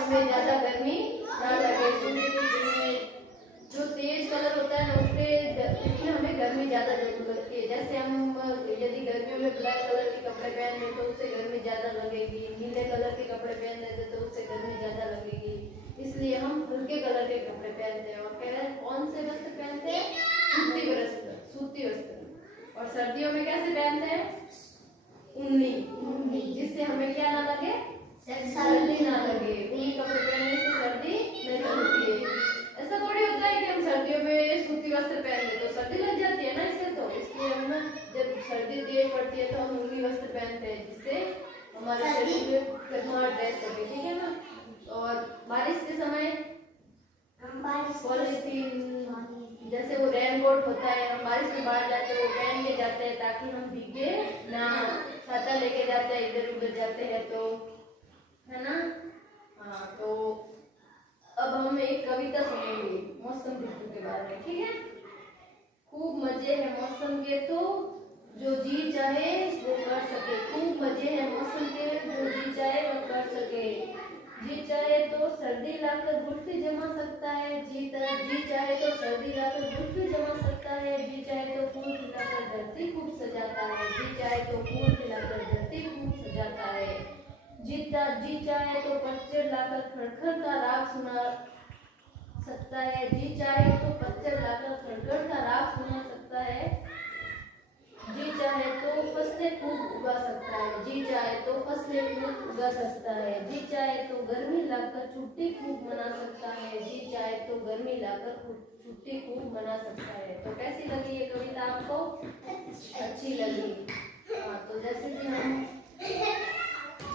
हमें ज्यादा गर्मी ना लगे। जो तेज कलर होता है ना उसमें हमें गर्मी ज्यादा लगती है। जैसे हम यदि गर्मियों में ब्लैक कलर के कपड़े पहन ले तो उससे गर्मी ज्यादा लगेगी, नीले कलर के कपड़े पहन लेते तो उससे गर्मी ज्यादा लगेगी। इसलिए हम हल्के कलर के कपड़े पहनते हैं। और कह रहे हैं कौन से वस्त्र पहनते हैं? सूती वस्त्र। और सर्दियों में कैसे पहनते हैं? ऊनी, जिससे हमें क्या ना लगे? सर्दी ना लगे। ऊनी कपड़े पहनने से सर्दी नहीं होती है। ऐसा थोड़ी होता है कि हम सर्दियों में सूती वस्त्र पहन ले तो सर्दी लग जाती है ना इससे। तो इसलिए हम जब सर्दी तेज पड़ती है तो हम ऊनी वस्त्र पहनते हैं, जिससे हमारे शरीर में गर्माहट रह सके, ठीक है ना। और बारिश के समय पॉलिथीन, जैसे वो रेनकोट होता है, हम बारिश में बाहर जाते हैं वो पहन के जाते हैं ताकि हम भीगे ना। छाता लेके जाते हैं, इधर उधर जाते हैं तो, है ना। हाँ, तो अब हम एक कविता सुनेंगे मौसम ऋतु के बारे में, ठीक है। खूब मजे हैं मौसम के तो जो जी चाहे वो कर सके। खूब मजे हैं मौसम के जो जी चाहे वो कर सके। जी चाहे तो सर्दी लाकर कुल्फी जमा सकता है। जी चाहे तो सर्दी लाकर कुल्फी जमा सकता है। जी चाहे तो फूल खिलाकर धरती खूब सजाता है। जी चाहे तो फूल खिलाकर धरती खूब सजाता है। जी चाहे तो पतझड़ लाकर खड़खड़ का राग सुना सकता है। जी चाहे तो पतझड़ लाकर खड़खड़ का राग सुना सकता है। जी चाहे तो फसलें खूब उगा सकता है। जी चाहे तो फसलें खूब उगा सकता है। जी चाहे तो गर्मी लाकर छुट्टी खूब मना सकता है। जी चाहे तो गर्मी लाकर छुट्टी खूब मना सकता है। तो कैसी लगी ये कविता आपको? अच्छी लगी। हाँ, तो जैसे कि हम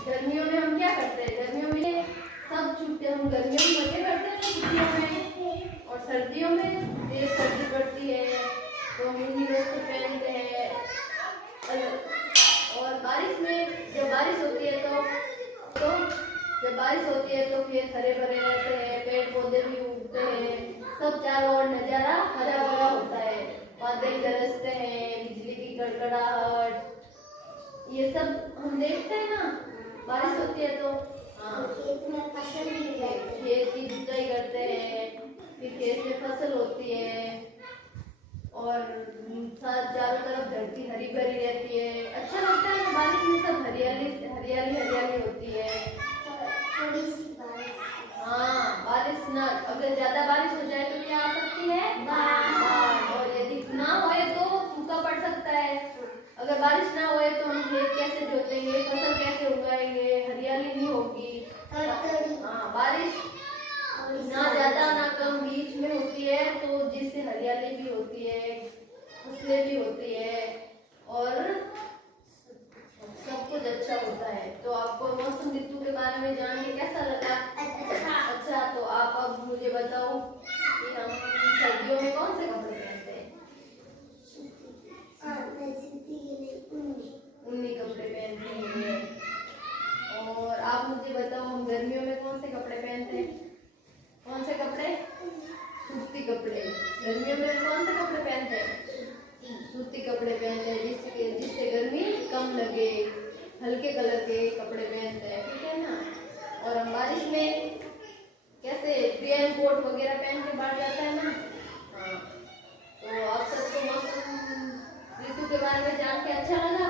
गर्मियों में हम क्या करते हैं? गर्मियों में सब छुट्टी, हम गर्मियों में मजे करते हैं छुट्टियों में। और सर्दियों में तेज सर्दी पड़ती है तो हम ऊनी वस्त्र पहनते हैं। और बारिश में जब बारिश होती है तो खेत हरे भरे रहते हैं, पेड़ पौधे भी उगते हैं, सब चारों ओर नजारा हरा भरा होता है। बादल गरजते हैं, बिजली की कड़कड़ाहट, ये सब हम देखते हैं ना बारिश होती है तो। हाँ, खेत में फसल भी खेत की जुताई करते हैं, फिर खेत में फसल होती है और चारों तरफ धरती हरी भरी रहती है। अच्छा लगता है बारिश में, सब हरियाली हरियाली हरियाली होती है। थोड़ी सी बारिश, हाँ, बारिश ना, अगर ज्यादा बारिश हो जाए तो क्या आ सकती है? बाढ़। और यदि ना होए तो सूखा पड़ सकता है। अगर बारिश ना होए तो हम खेत कैसे जोतेंगे, फसल कैसे उगाएंगे, हरियाली नहीं होगी। हाँ, बारिश ना ज्यादा ना कम बीच में होती है तो जिससे हरियाली भी होती है, फसलें भी होती है और सब कुछ अच्छा होता है। तो आपको मौसम ऋतु के बारे में जान के कैसा लगा? अच्छा, तो आप अब मुझे बताओ कि हम सर्दियों में कौन से कपड़े पहनते हैं? ऊनी कपड़े पहनते हैं। और आप मुझे बताओ हम गर्मियों में कौन से कपड़े पहनते हैं? कौन से कपड़े? सूती कपड़े। गर्मियों में कौन से कपड़े पहनते हैं? सूती कपड़े पहनते हैं, जिससे गर्मी कम लगे। हल्के कलर के कपड़े पहनते हैं, ठीक है ना। और हम बारिश में कैसे रेन कोट वगैरह पहन के बाहर जाता है ना। हाँ, तो आप सबको मौसम ऋतु के बारे में जान के अच्छा लगा?